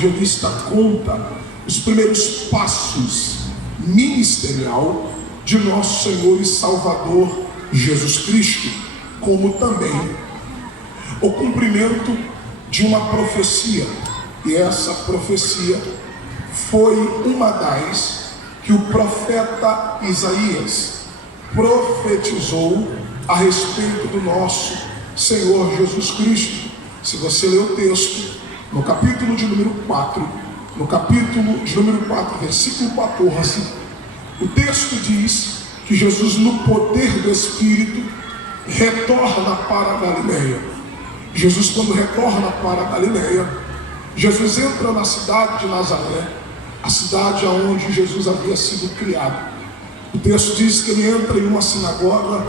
Evangelista conta os primeiros passos ministerial de nosso Senhor e Salvador Jesus Cristo, como também o cumprimento de uma profecia. E essa profecia foi uma das que o profeta Isaías profetizou a respeito do nosso Senhor Jesus Cristo. Se você ler o texto, no capítulo de número 4, versículo 14, o texto diz que Jesus, no poder do Espírito, retorna para a Galileia. Jesus, quando retorna para a Galileia, Jesus entra na cidade de Nazaré, a cidade onde Jesus havia sido criado. O texto diz que ele entra em uma sinagoga,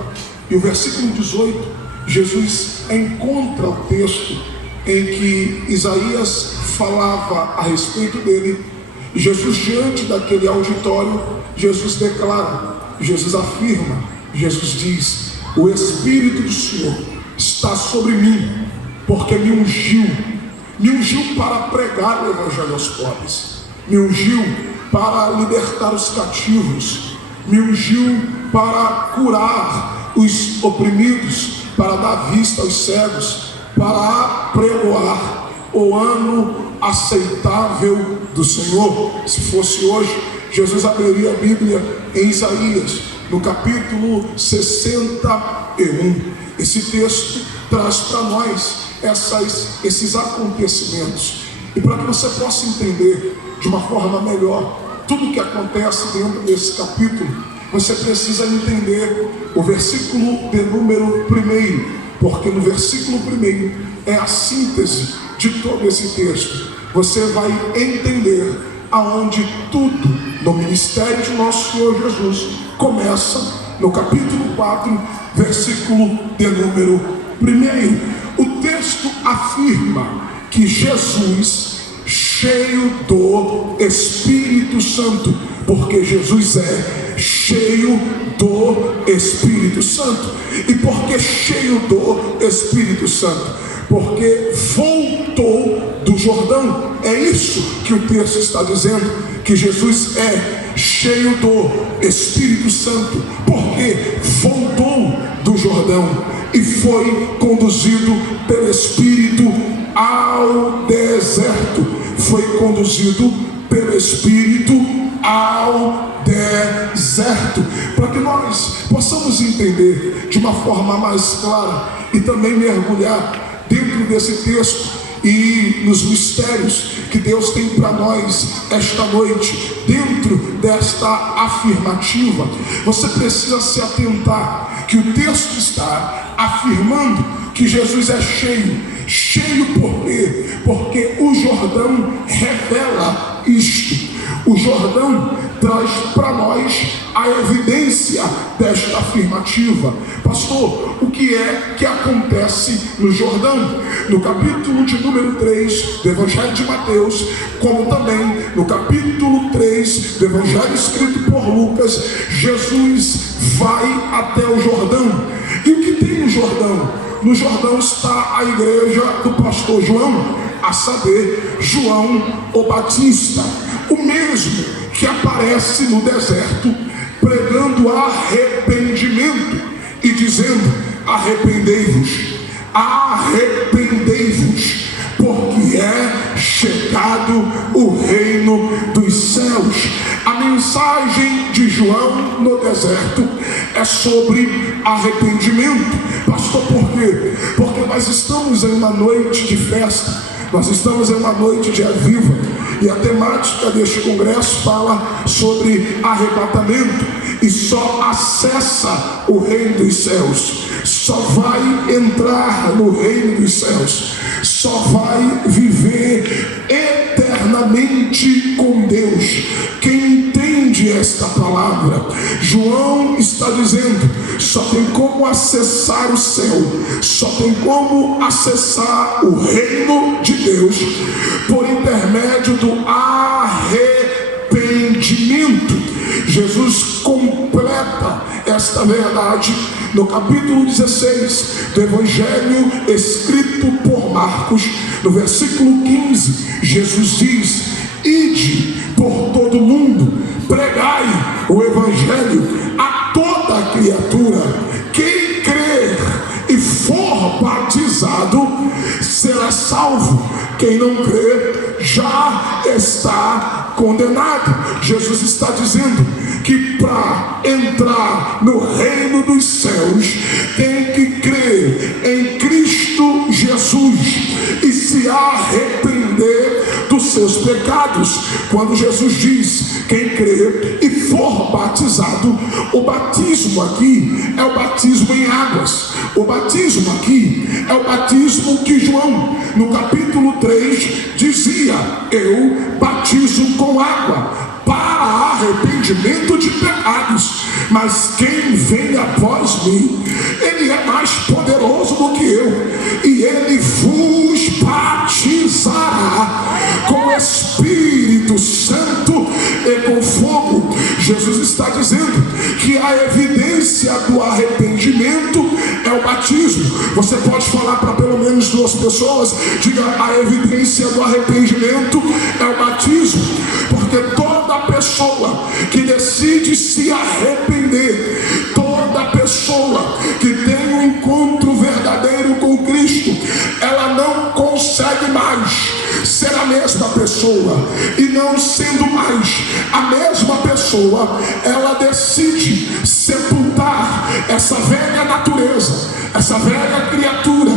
e o versículo 18, Jesus encontra o texto em que Isaías falava a respeito dele. E Jesus, diante daquele auditório, Jesus declara, Jesus afirma, Jesus diz: o Espírito do Senhor está sobre mim, porque me ungiu para pregar o Evangelho aos pobres, me ungiu para libertar os cativos, me ungiu para curar os oprimidos, para dar vista aos cegos, para apregoar o ano aceitável do Senhor. Se fosse hoje, Jesus abriria a Bíblia em Isaías, no capítulo 61. Esse texto traz para nós esses acontecimentos. E para que você possa entender de uma forma melhor tudo o que acontece dentro desse capítulo, você precisa entender o versículo de número 1, porque no versículo 1 é a síntese de todo esse texto. Você vai entender aonde tudo no ministério de nosso Senhor Jesus começa, no capítulo 4, versículo de número 1. O texto afirma que Jesus, cheio do Espírito Santo, porque Jesus é cheio do Espírito Santo. E por que cheio do Espírito Santo? Porque voltou do Jordão. É isso que o texto está dizendo, que Jesus é cheio do Espírito Santo, porque voltou do Jordão e foi conduzido pelo Espírito ao deserto. Foi conduzido pelo Espírito ao deserto, para que nós possamos entender de uma forma mais clara e também mergulhar dentro desse texto e nos mistérios que Deus tem para nós esta noite. Dentro desta afirmativa, você precisa se atentar que o texto está afirmando que Jesus é cheio por quê? Porque o Jordão revela isto. O Jordão traz para nós a evidência desta afirmativa. Pastor, o que é que acontece no Jordão? No capítulo de número 3 do Evangelho de Mateus, como também no capítulo 3 do Evangelho escrito por Lucas, Jesus vai até o Jordão. E o que tem no Jordão? No Jordão está a igreja do pastor João, a saber, João o Batista, o mesmo que aparece no deserto pregando arrependimento e dizendo: arrependei-vos, porque é chegado o reino dos céus. A mensagem de João no deserto é sobre arrependimento. Pastor, por quê? Porque nós estamos em uma noite de festa, nós estamos em uma noite de aviva, e a temática deste congresso fala sobre arrebatamento, e só acessa o reino dos céus, só vai entrar no reino dos céus, só vai viver eternamente com Deus quem entende esta palavra. João está dizendo: só tem como acessar o céu, só tem como acessar o reino de Deus por intermédio do arrependimento. Jesus completa esta verdade no capítulo 16 do Evangelho escrito por Marcos, No versículo 15, Jesus diz: ide por todo mundo, pregai o evangelho a toda criatura. Quem crer e for batizado será salvo. Quem não crer já está condenado. Jesus está dizendo que para entrar no reino dos céus tem que crer em Cristo Jesus e se arrepender dos seus pecados. Quando Jesus diz: quem crer e for batizado, o batismo aqui é o batismo em águas. O batismo aqui é o batismo que João, no capítulo 3, dizia: eu batizo com água para arrependimento de pecados, mas quem vem após mim, ele é mais poderoso do que eu, e ele vos batizará com o Espírito Santo e com fogo. Jesus está dizendo que a evidência do arrependimento é o batismo. Você pode falar para pelo menos 2 pessoas, diga: a evidência do arrependimento é o batismo, porque toda pessoa que decide se arrepender, toda pessoa que tem um encontro verdadeiro com Cristo, ela não consegue mais ser a mesma pessoa, e não sendo mais a mesma pessoa, ela decide sepultar essa velha natureza, essa velha criatura,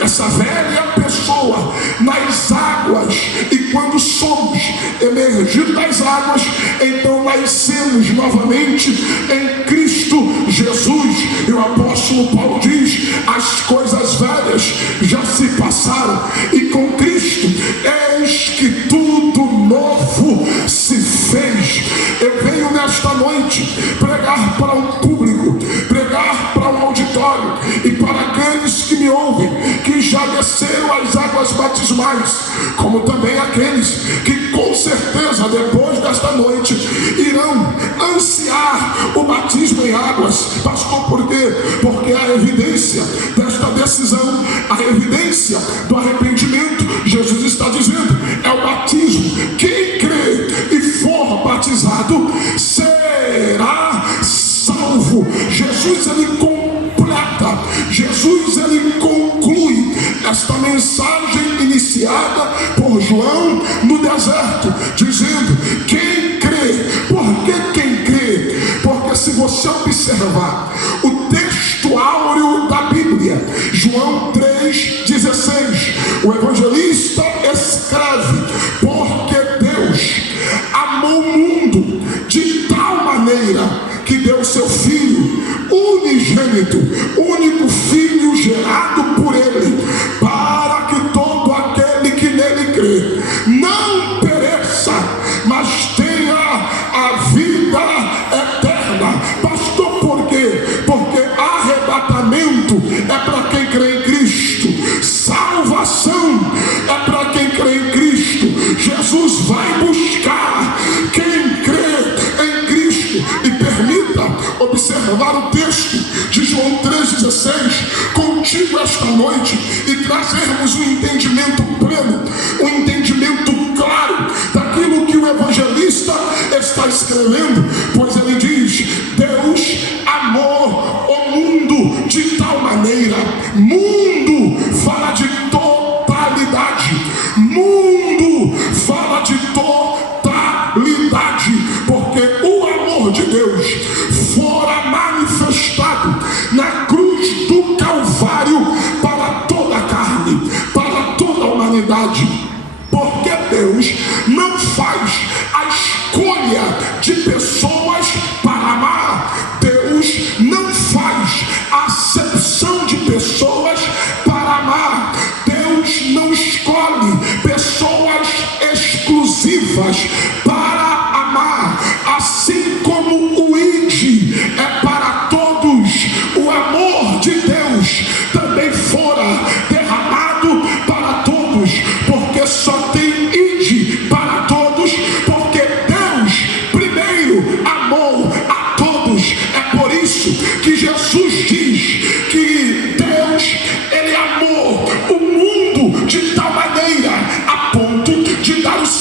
essa velha pessoa nas águas. E quando somos emergidos das águas, então nascemos novamente em Cristo Jesus. E o apóstolo Paulo diz: as coisas velhas já se passaram, e com Cristo eis que tudo novo se fez. Eu venho nesta noite pregar para um público, pregar para um auditório, e para aqueles que me ouvem, que já desceram as águas batismais, como também aqueles que com certeza depois desta noite irão ansiar o batismo em águas. Pastor, por quê? Porque a evidência desta decisão, a evidência do arrependimento, Jesus está dizendo, é o batismo. Quem crê e for batizado será salvo. Jesus, ele completa, Jesus, ele conclui esta mensagem iniciada por João no deserto, dizendo: quem crê. Por que quem crê? Porque se você observar o texto áureo da Bíblia, João 3,16, o evangelista escreve: porque Deus amou o mundo de tal maneira que deu seu Filho unigênito, único Filho gerado por Ele, para que todo aquele que nele crê não pereça, mas tenha a vida eterna. Pastor, por quê? Porque arrebatamento é para quem crê em Cristo, salvação é para quem crê em Cristo. Jesus vai buscar quem crê em Cristo. E permita observar o texto de João 3,16 contigo esta noite, e trazermos um entendimento pleno, um entendimento claro daquilo que o evangelista está escrevendo, pois ele diz: Deus amou o mundo de tal maneira. Mundo fala de totalidade, mundo fala de totalidade, porque o amor de Deus fora manifestado na cruz do Calvário para toda a carne, para toda a humanidade. Porque Deus não faz a escolha de pessoas para amar. Deus não faz a acepção de pessoas para amar. Deus não escolhe pessoas exclusivas para amar. Assim como o ID é para todos, o amor de Deus também fora derramado para todos, porque só tem ID para todos, porque Deus primeiro amou a todos. É por isso que Jesus diz que Deus, ele amou o mundo de tal maneira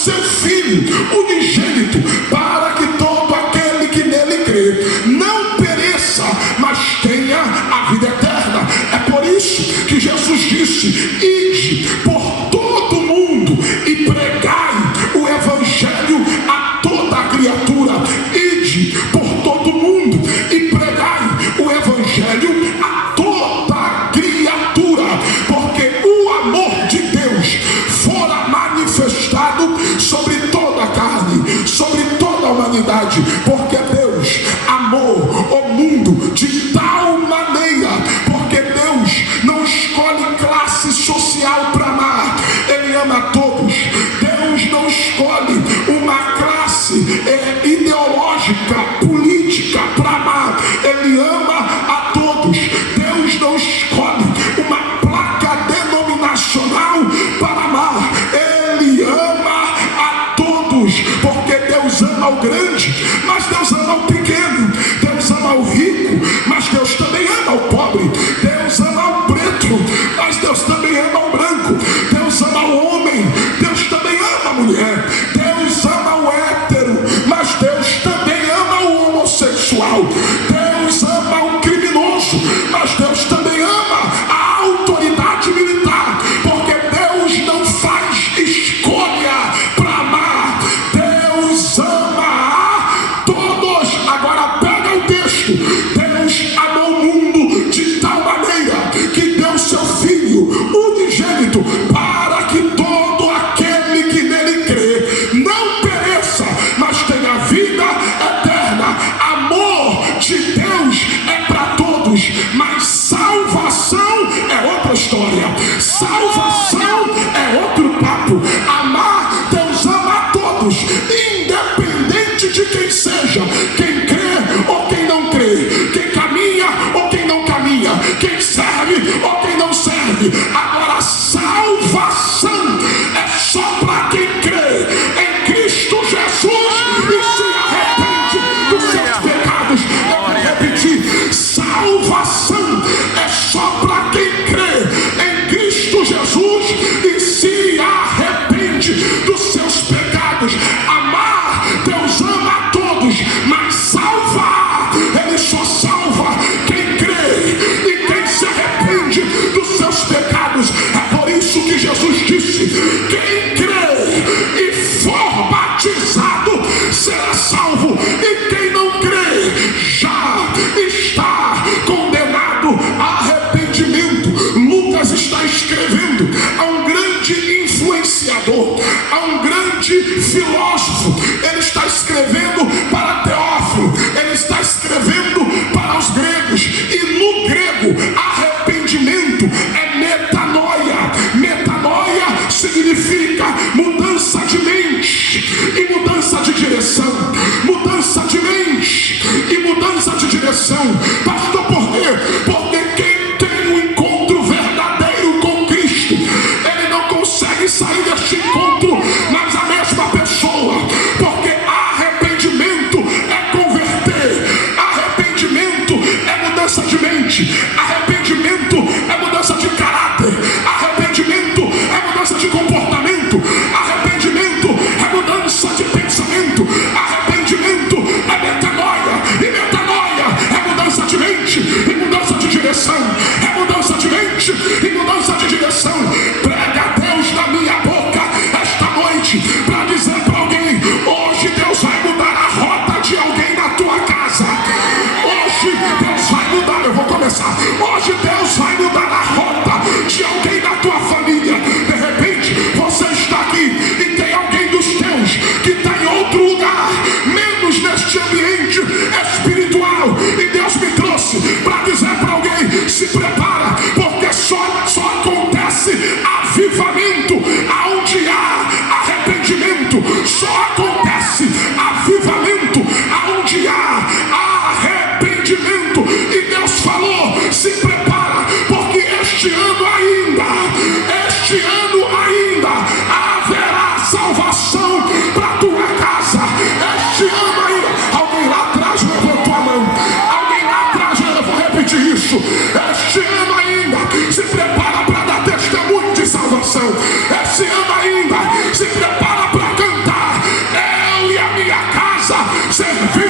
seu Filho unigênito, para que todo aquele que nele crê não pereça, mas tenha a vida eterna. É por isso que Jesus disse: ide por todo mundo e pregai o evangelho a toda criatura. Ide por todo mundo e pregai o evangelho a toda criatura, porque o amor de Deus fora manifestado sobre toda a carne, sobre toda a humanidade, porque Deus amou o mundo de tal maneira, porque Deus não escolhe classe social para amar, Ele ama a todos. Deus não escolhe uma classe ideológica, política para amar, Ele ama a todos. Deus não escolhe uma placa denominacional para amar, Ele ama a todos, porque Deus ama o grande, mas Deus ama o pequeno. Deus ama o rico, mas Deus também ama o pobre. Deus ama o preto, mas Deus também ama o branco. Deus ama o homem, Deus também ama a mulher. Deus ama o hétero, mas Deus também ama o homossexual. Deus ama o criminoso, mas Deus também ama a autoridade militar, porque Deus não faz escolha para amar. Deus ama a todos. Agora pega o texto. Deus amou o mundo de tal maneira que deu seu Filho unigênito, para que todo aquele que nele crê não pereça, mas tenha vida eterna. Amor de Deus é para todos, mas salvação é outra história. Salvação é outro papo. Amar, Deus ama a todos, independente de quem seja, quem crê ou quem não crê, quem caminha ou quem não caminha, quem serve ou quem não serve. Agora, salvação é só para quem crê em Cristo Jesus e se arrepende dos seus pecados. Eu vou repetir: salvação é só para quem crê em Cristo Jesus e se arrepende dos seus pecados. Amar, Deus ama a todos, mas salvar, Ele só salva quem crê e quem se arrepende dos seus pecados. É por isso que Jesus disse: quem crê e for batizado será salvo, e quem não crê já está condenado a arrependimento. Lucas está escrevendo a um grande influenciador, a um grande filósofo. Ele está escrevendo para Teófilo, ele está escrevendo para os gregos, e no grego arrependimento é metanoia. Metanoia significa mudança de mente e mudança de direção. Mudança de mente e mudança de direção. Pastor, por quê? Porque quem tem um encontro verdadeiro com Cristo, ele não consegue sair deste encontro mais a mesma pessoa, porque arrependimento é converter, arrependimento é mudança de mente, arrependimento é mudança de caráter, arrependimento é mudança de comportamento, arrependimento é mudança de pensamento, arrependimento é metanoia, e metanoia é mudança de mente e mudança de direção, é mudança de mente e mudança de direção. Prega a Deus na minha boca esta noite para dizer para alguém: hoje Deus vai mudar a rota de alguém na tua casa. Hoje Deus vai mudar, eu vou começar. Hoje Deus vai mudar a rota de alguém na tua família. De repente você está aqui e tem alguém dos teus que está em outro lugar, menos neste ambiente espiritual, e Deus me trouxe para dizer para alguém: se prepara, porque só acontece avivamento aonde há arrependimento. Só acontece avivamento aonde há arrependimento. E Deus falou: se prepara, porque este ano ainda haverá salvação para tua casa. Este ano ainda. Alguém lá atrás levantou a mão. Alguém lá atrás, eu vou repetir isso. Este ano ainda se prepara para dar testemunho de salvação. Este ano ainda se prepara para cantar casa, servindo